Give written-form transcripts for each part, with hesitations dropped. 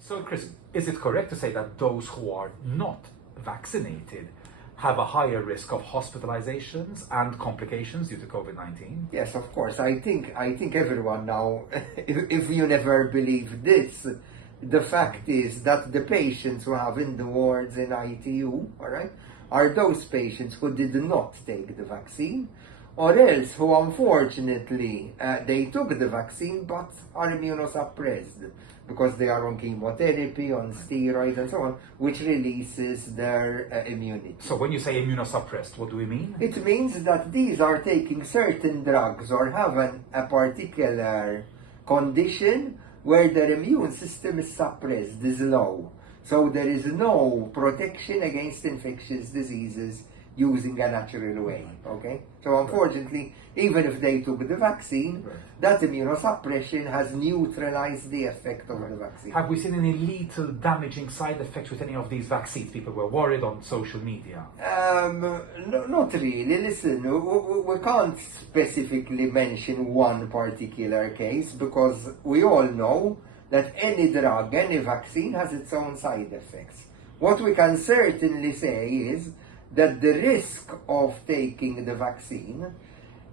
So, Chris, is it correct to say that those who are not vaccinated have a higher risk of hospitalizations and complications due to COVID-19? Yes, of course. I think everyone now, if you never believe this, the fact is that the patients who have in the wards in ITU, all right, are those patients who did not take the vaccine, or else who unfortunately they took the vaccine but are immunosuppressed because they are on chemotherapy, on steroids and so on, which releases their immunity. So when you say immunosuppressed, what do we mean? It means that these are taking certain drugs or have a particular condition where their immune system is suppressed, is low. So there is no protection against infectious diseases using a natural way, okay? So unfortunately, even if they took the vaccine, that immunosuppression has neutralized the effect of the vaccine. Have we seen any lethal damaging side effects with any of these vaccines? People were worried on social media. No, not really. Listen, we can't specifically mention one particular case because we all know that any drug, any vaccine has its own side effects. What we can certainly say is that the risk of taking the vaccine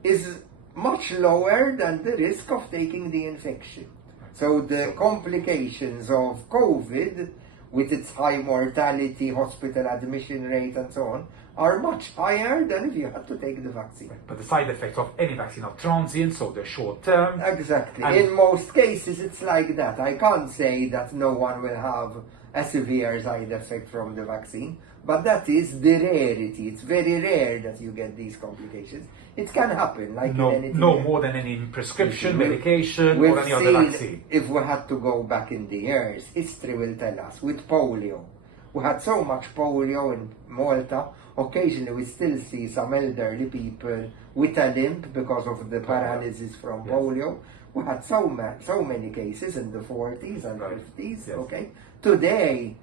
is much lower than the risk of taking the infection. So the complications of COVID, with its high mortality, hospital admission rate and so on, are much higher than if you had to take the vaccine. But the side effects of any vaccine are transient, so they're short term. Exactly. In most cases it's like that. I can't say that no one will have a severe side effect from the vaccine, but that is the rarity. It's very rare that you get these complications. It can happen, like in anything. No more than any prescription, medication, or any other vaccine. If we had to go back in the years, history will tell us. With polio, we had so much polio in Malta. Occasionally we still see some elderly people with a limp because of the paralysis from polio. We had so many cases in the 40s and 50s, okay? Today,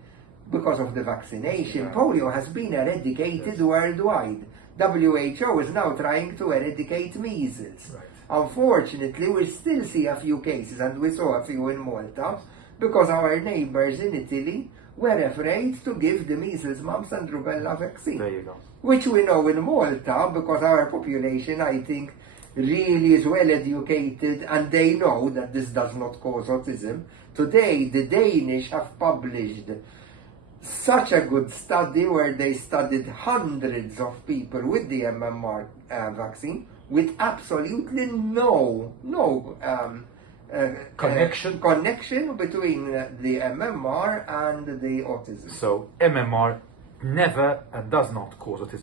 because of the vaccination, polio has been eradicated worldwide. WHO is now trying to eradicate measles. Unfortunately, we still see a few cases, and we saw a few in Malta, because our neighbors in Italy were afraid to give the measles, mumps and rubella vaccine. There you go. Which we know in Malta, because our population, I think, really is well educated and they know that this does not cause autism. Today, the Danish have published such a good study where they studied hundreds of people with the MMR vaccine with absolutely no connection between the MMR and the autism. So MMR never and does not cause autism.